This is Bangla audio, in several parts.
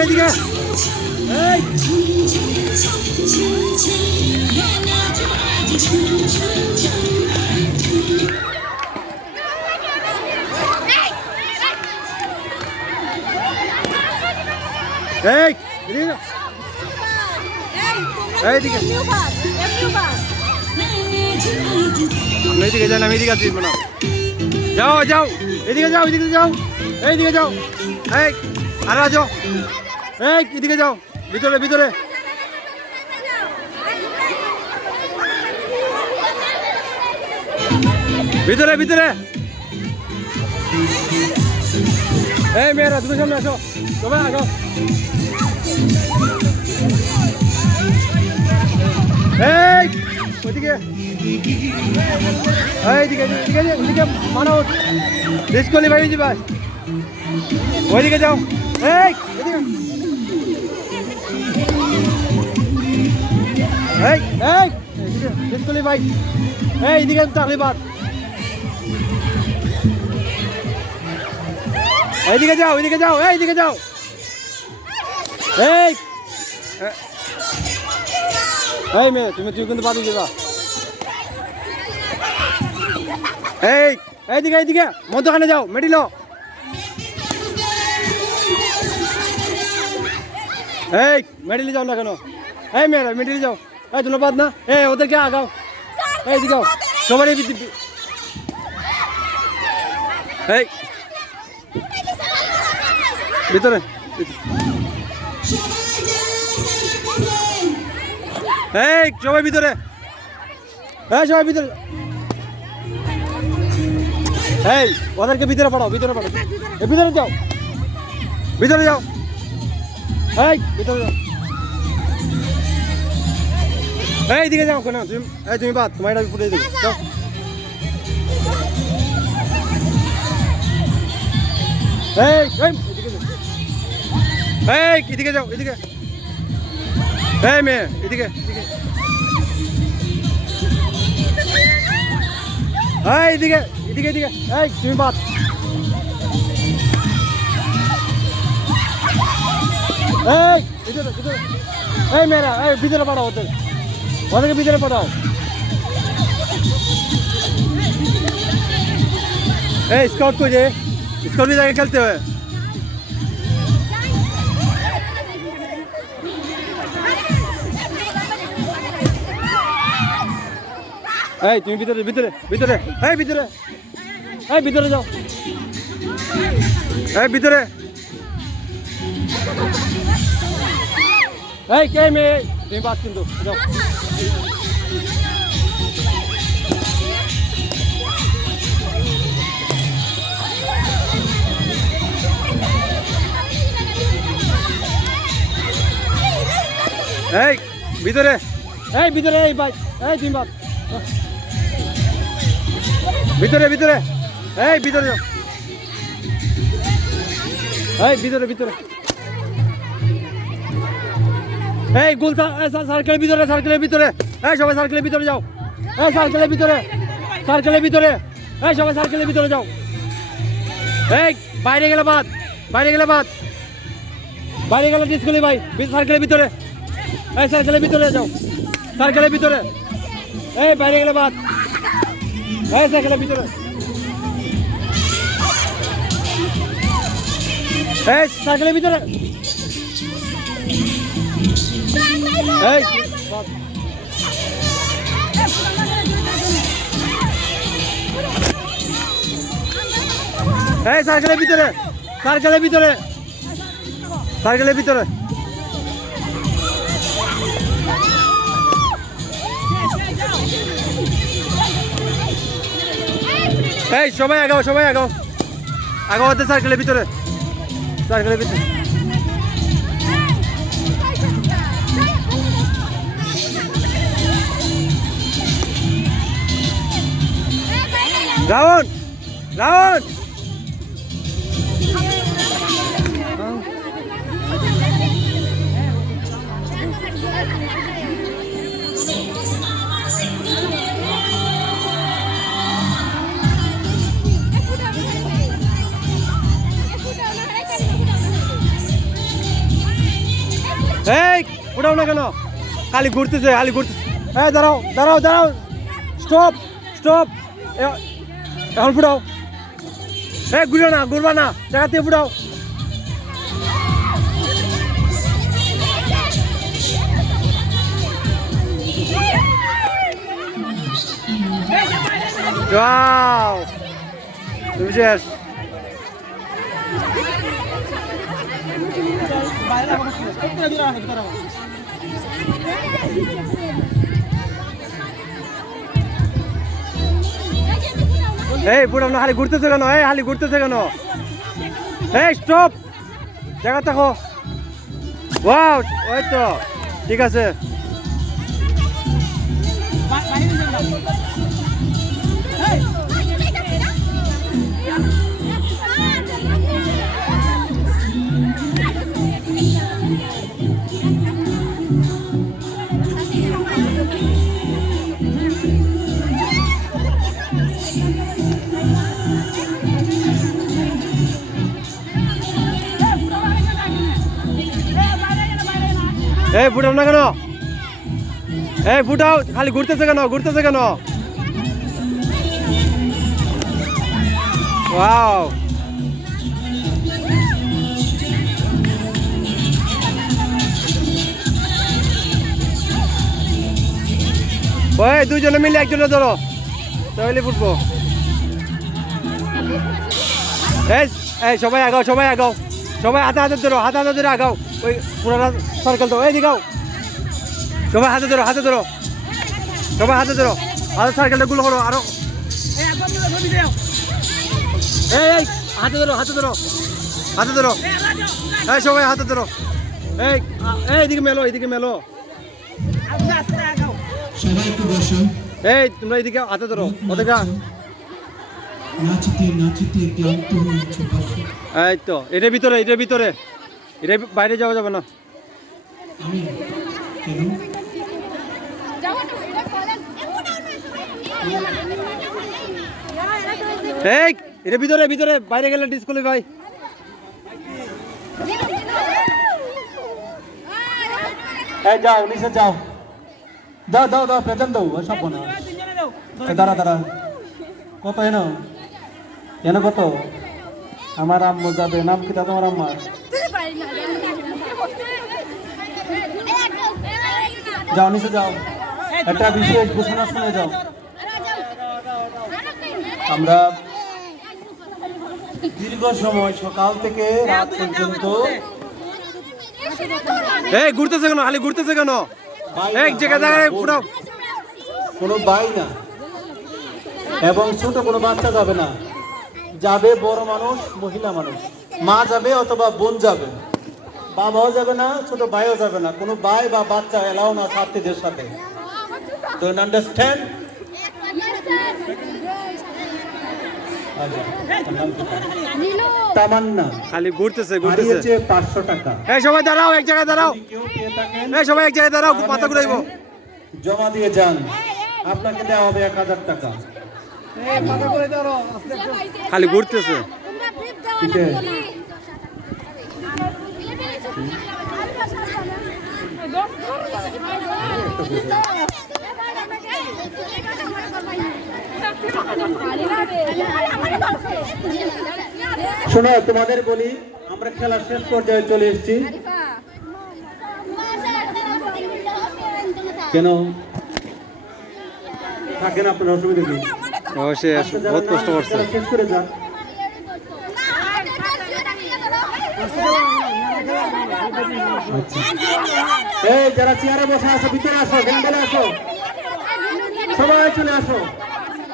এইদিকে এইদিকে এই। এদিকে। এইদিকে। আমি এদিকে যান আমি এদিকে আছি মানে যাও যাও। এদিকে যাও এদিকে যাও। এইদিকে যাও। এই, আর যাও এই, এদিকে যাও, ভিতরে ভিতরে। ভিতরে ভিতরে। এই মেয়েরা তুমি সামনে আসো। তবে আগো এই, ওইদিকে। এইদিকে এদিকে এদিকে মানব ডিসকলি বাড়ি যাবা। ওইদিকে যাও। এই, এদিকে। এই এই এদিকে ভাই। এই, এদিকে তাকলিবাদ এইদিকে যাও এইদিকে যাও, এই, এদিকে যাও। এই এই মেয়ে, তুমি তুই কিন্তু বাড়ি যাবা এই, এইদিকে এইদিকে, মধ্যখানে যাও মেডিল এই মেডিলে যাও না কেন? এই মেয়েরা মেডিলে যাও। এই ধন্যবাদ না। এই, ওদেরকে আগাও। এই দিকে সবারই এই। ভিতরে। এই, সবাই ভিতরে। এই, সবাই ভিতরে। এই, ওদেরকে ভিতরে পড়াও ভিতরে পড়াও ভিতরে যাও। ভিতরে যাও। এই, ভিতরে যাও। এই দিকে যাও কেন? তুমি এই তুমি বাদ তোমার এটা পুড়ে দেবে। যাও। এই এই এদিকে যাও। এদিকে যাও এদিকে। এই মেয়ে এদিকে এদিকে। এই এদিকে এদিকে এদিকে। এই তুমি বাদ। এই ভিতরে ভিতরে। এই মেয়েরা এই ভিতরে পাঠাও ওদের। ওদেরকে ভিতরে পাঠাও এই স্কাউট কই যে স্কাউট জায়গায় খেলতে হয় এই তুমি ভিতরে ভিতরে ভিতরে এই ভিতরে এই ভিতরে যাও এই ভিতরে এই কে মেয়ে তুমি বাদ কিন্তু যাও এই ভিতরে। এই ভিতরে এই ভাই। এই তুমি বাদ ভিতরে ভিতরে। এই ভিতরে। এই ভিতরে ভিতরে। এই গুলতা সার্কেলের ভিতরে সার্কেলের ভিতরে। এই সবাই সার্কেলের ভিতরে যাও। এই সার্কেলের ভিতরে সার্কেলের ভিতরে। এই সবাই সার্কেলের ভিতরে যাও। এই, বাইরে গেলে বাদ, বাইরে গেলে বাদ। বাইরে গেলে ডিসকুলি ভাই সার্কেলের ভিতরে। এই সার্কেলের ভিতরে যাও। সার্কেলের ভিতরে। এই, বাইরে গেলে বাদ। এই সাইকেলের ভিতরে। এই সাইকেলের ভিতরে। এই। সাইকেলের ভিতরে সাইকেলের ভিতরে। সাইকেলের ভিতরে। এই, সবাই আগাও সবাই আগাও। আগাও সার্কেলের ভিতরে। সার্কেলের ভিতরে। রাউন রাউন এই উঠাও না কেন? খালি ঘুরতেছে খালি ঘুরতেছে। এই দাঁড়াও দাঁড়াও দাঁড়াও। স্টপ স্টপ এখন ফুটাও। এই ঘুরো না ঘুরবা না জায়গা থেকে ফুটাও। শেষ। এই, বুড়ো না খালি ঘুরতেছে কেন? এই, খালি ঘুরতেছে কেন? এই স্টপ জায়গা দেখো। ওয়াও ওই তো, ঠিক আছে। এই ফুটাও না কেন? এই ফুটাও খালি ঘুরতেছে কেন? ঘুরতেছে কেন? ওয়াও। ওই দুজনে মিলে একজনে ধরো। তাহলে ফুটবো। এই, সবাই আগাও সবাই আগাও। সবাই হাতে হাতে ধরো, হাতে হাতে ধরে, আগাও। ওই পুরোটা সার্কেল তো। এই দিকাও সবাই হাতে ধরো হাতে ধরো। সবাই হাতে ধরো। হাতে সার্কেলটা গুলো করো আরও। এই হাতে ধরো হাতে ধরো। হাতে ধরো। এই সবাই হাতে ধরো। এই আ- এই এদিকে মেলো এদিকে মেলো। এই তোমরা এদিকে হাতে ধরো ওদেরকে এই তো এটার ভিতরে এটার ভিতরে। এটা বাইরে যাওয়া যাবে না। এটার ভিতরে ভিতরে, বাইরে গেলে ডিসকোয়ালিফাই এই, যাও, নিচে যাও। দাও দাও দাও প্রেজেন্ট দাও সব না দাঁড়া দাঁড়া। কত এনো? এনো কত? আমার আম্মু যাবে, নাম কি তোমার আম্মা? যাও নিচে যাও। একটা বিশেষ ঘোষণা শুনে যাও। আমরা দীর্ঘ সময় সকাল থেকে রাত পর্যন্ত এই ঘুরতেছে কেন? খালি ঘুরতেছে কেন? এক জায়গায় পুরো কোনো ভাই না। এবং ছোট কোনো বাচ্চা যাবে না। যাবে বড় মানুষ মহিলা মানুষ। মা যাবে অথবা বোন যাবে। বাবাও যাবে না ছোট ভাইও যাবে না। কোনো ভাই বা বাচ্চা এলাও না ছাত্রীদের সাথে। Don't understand Tamanna. খালি ঘুরতেছে ঘুরতেছে। পাঁচশো টাকা। এই সবাই দাঁড়াও এক জায়গায় দাঁড়াও। এই সবাই এক জায়গায় দাঁড়াও ঘুরাইবো জমা দিয়ে যান। আপনাকে দেওয়া হবে এক হাজার টাকা। খালি ঘুরতেছে। শোনো তোমাদের বলি আমরা খেলা শেষ পর্যায়ে চলে এসেছি। কেন? থাকেন আপনার অসুবিধা কি? শেষ আচ্ছা, বহুত কষ্ট করছে। শেষ করে যান। এই যারা চেয়ারে বসে আছো ভিতরে আসো ভেন্ডেলে আসো। সবাই চলে আসো।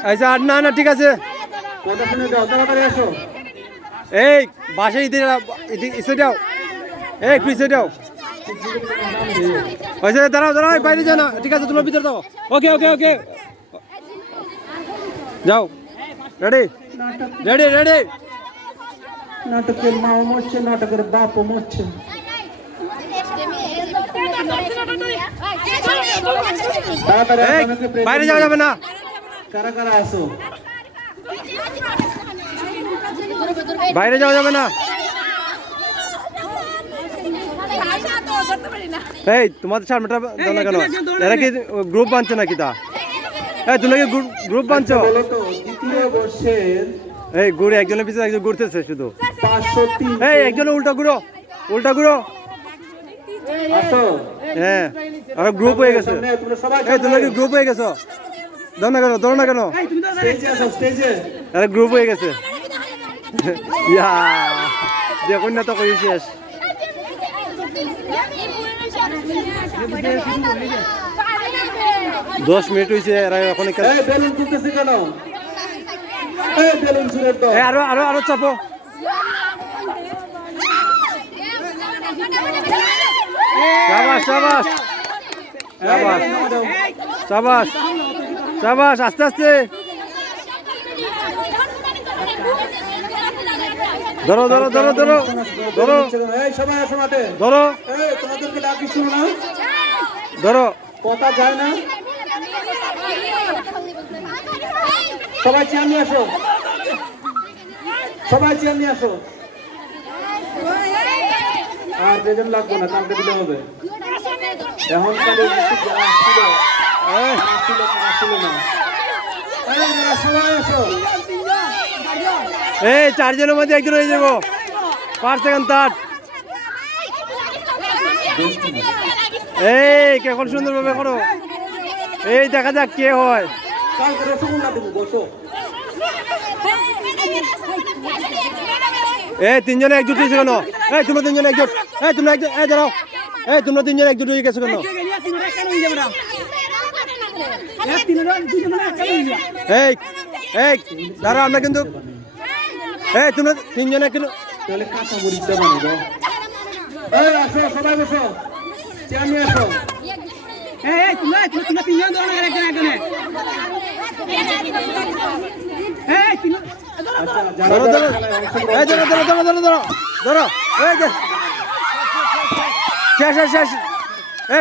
আচ্ছা আর না না ঠিক আছে। কথা শুনে যাও তাড়াতাড়ি আসো। এই বাসে ইদে ইসে দাও এই পিছে দাও হয়েছে দাঁড়াও দাঁড়াও বাইরে যাও না। ঠিক আছে তোমরা ভিতরে দাও ওকে ওকে ওকে। যাও। রেডি রেডি রেডি নাটকের মাও মরছে নাটকের বাপও মরছে বাইরে যাওয়া যাবে না কারা কারা আসো বাইরে যাওয়া যাবে না এই তোমাদের সামনেটা দাও না কেন এরা কি গ্রুপ বানছে নাকি তা এই তুমি কি গ্রুপ বানছো বলো তো দ্বিতীয় বর্ষের এই ঘুরে একজনের পিছনে একজন ঘুরতেছে শুধু এই একজন উল্টা ঘুরো উল্টা ঘুরো। হ্যাঁ আর গ্রুপ হয়ে গেছে। তোমরা এই তুমি কি গ্রুপ হয়ে গেছো? দাও না কেন দাও না কেন। আরে গ্রুপ হয়ে গেছে। ইয়া দেখুন না তো কই শেষ। দশ মিনিট হয়েছে এরা এখন এখানে এই বেলুন তুলতেছি কেন? এই বেলুন ছুড়ে তো এই আরও আরও আরও চাপো। সাবাস সাবাস সাবাস সাবাস সাবাস আস্তে আস্তে ধরো ধরো ধরো ধরো ধরো ধরো এই তোমাদেরকে ডাকি শুনো না ধরো কথা যায় না সবাই চেয়ার নিয়ে আসো সবাই চেয়ার নিয়ে আসো আর লাগবে না কালকে দিলে হবে। এখন কালে যারা আসছিল। এই, আসছিল আসছিল না। এই চারজনের মধ্যে একজন হয়ে যাব। পাঁচ সেকেন্ড থার্ড। এই কেমন সুন্দরভাবে করো। এই দেখা যাক কে হয়। কালকে রসগোল্লা দেবো বসো। এই তিনজনে একজুট হয়েছে কেন? এই তোমরা তিনজনে একজুট। এই তোমরা একজুট এই দাঁড়াও। এই তোমরা তিনজনে একজুট হয়ে গেছো কেন? এই এই দাঁড়াও আমরা কিন্তু এই তোমরা তিনজনে কিন্তু তাহলে কাঁচা মরিচ দেবো না এই আসো সবাই বসো। চেয়ার নিয়ে আসো আচ্ছা যারা ধরো ধরো যারা খেলায় অংশগ্রহণ এই, ধরো ধরো ধরো ধরো ধরো। ধরো। শেষ শেষ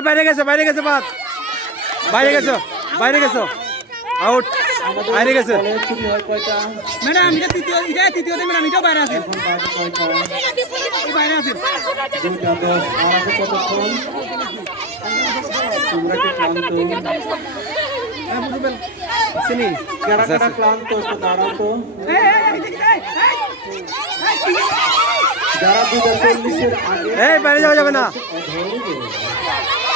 বাইরে গেছো বাইরে গেছো, বাদ। বাইরে গেছো বাইরে গেছো। আউট। বাইরে গেছে। ম্যাডাম, এটা তৃতীয় তৃতীয় দিন, ম্যাডাম, এটাও বাইরে আছে। বাইরে আছে। তোমরা কি কারা ক্লান্ত একটু দাঁড়াও তো। যারা দুটা চল্লিশের আগে এই বাইরে যাওয়া যাবে না।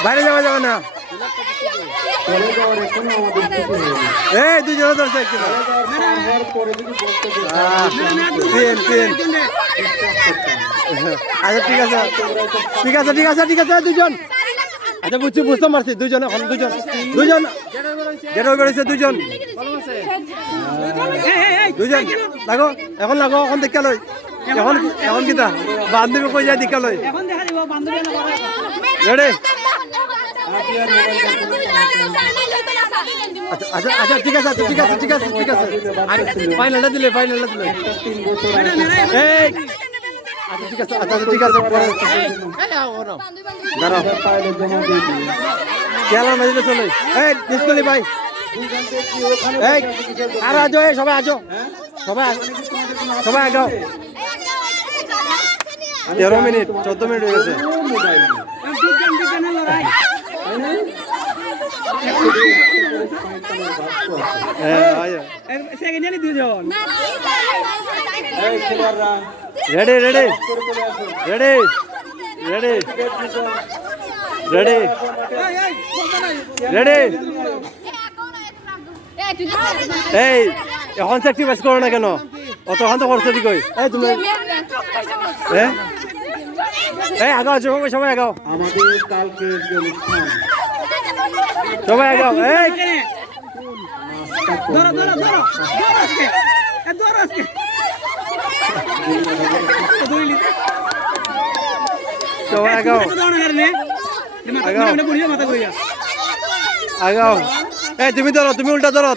বাইরে যাওয়া যাবে না। চলে যাওয়ার এখনও আমাদের এই দুজনে ধরছে একটু। পরে যদি বলতে তিন তিন। আচ্ছা ঠিক আছে ঠিক আছে ঠিক আছে ঠিক আছে দুজন। আচ্ছা বুঝছি বুঝতে পারছি। দুজন এখন দুজন দুজন যেটা করেছে দুজন দুজন লাগো এখন লাগো এখন দেখা লই। এখন এখন কিতা? বান্ধবী কই যায় দেখা লই। এখন দেখা যাব বান্ধবী না রেডি আচ্ছা আচ্ছা আচ্ছা ঠিক আছে ঠিক আছে ঠিক আছে ঠিক আছে। ফাইনালটা দিলে ফাইনালটা দিলে তিন বছর আগে এই আচ্ছা ঠিক আছে আচ্ছা ঠিক আছে পরে দাঁড়াও খেলার মাঝে চলে এই ডিসকালি ভাই এই আর আজো এই সবাই আজো সবাই সবাই আগাও তেরো মিনিট চোদ্দ মিনিট হয়ে গেছে হ্যাঁ সেকেন্ড রেডি রেডি করে চলে আসো রেডি রেডি রেডি রেডি এই এখন স্যাক্রিফাইস করো না কেন অতক্ষণ তো খরচ দিকই এই তুমি হ্যাঁ এই আগাও সবাই সবাই আগাও। আমাদের কালকে যে অনুষ্ঠান। সবাই আগাও। এই ধরো ধরো ধরো ধরো আজকে। ধরো আজকে। আগাও। এই তুমি ধরো তুমি উল্টা ধরো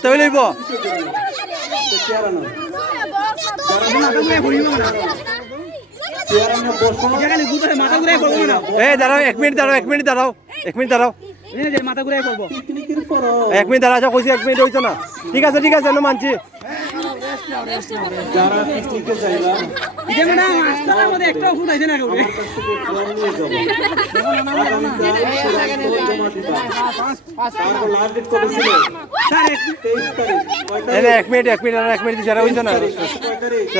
করব না এই দাঁড়াও এক মিনিট দাঁড়াও এক মিনিট দাঁড়াও এক মিনিট দাঁড়াও। মাথা ঘুরে করব। এক মিনিট দাঁড়া আচ্ছা কইছি এক মিনিট হইছে না। ঠিক আছে ঠিক আছে না মানছি। যারা পিকনিকে যাইবা যে মানে মাস্টারের মধ্যে একটাও ফুট এক মিনিট এক মিনিট এক মিনিট যারা হইছে না।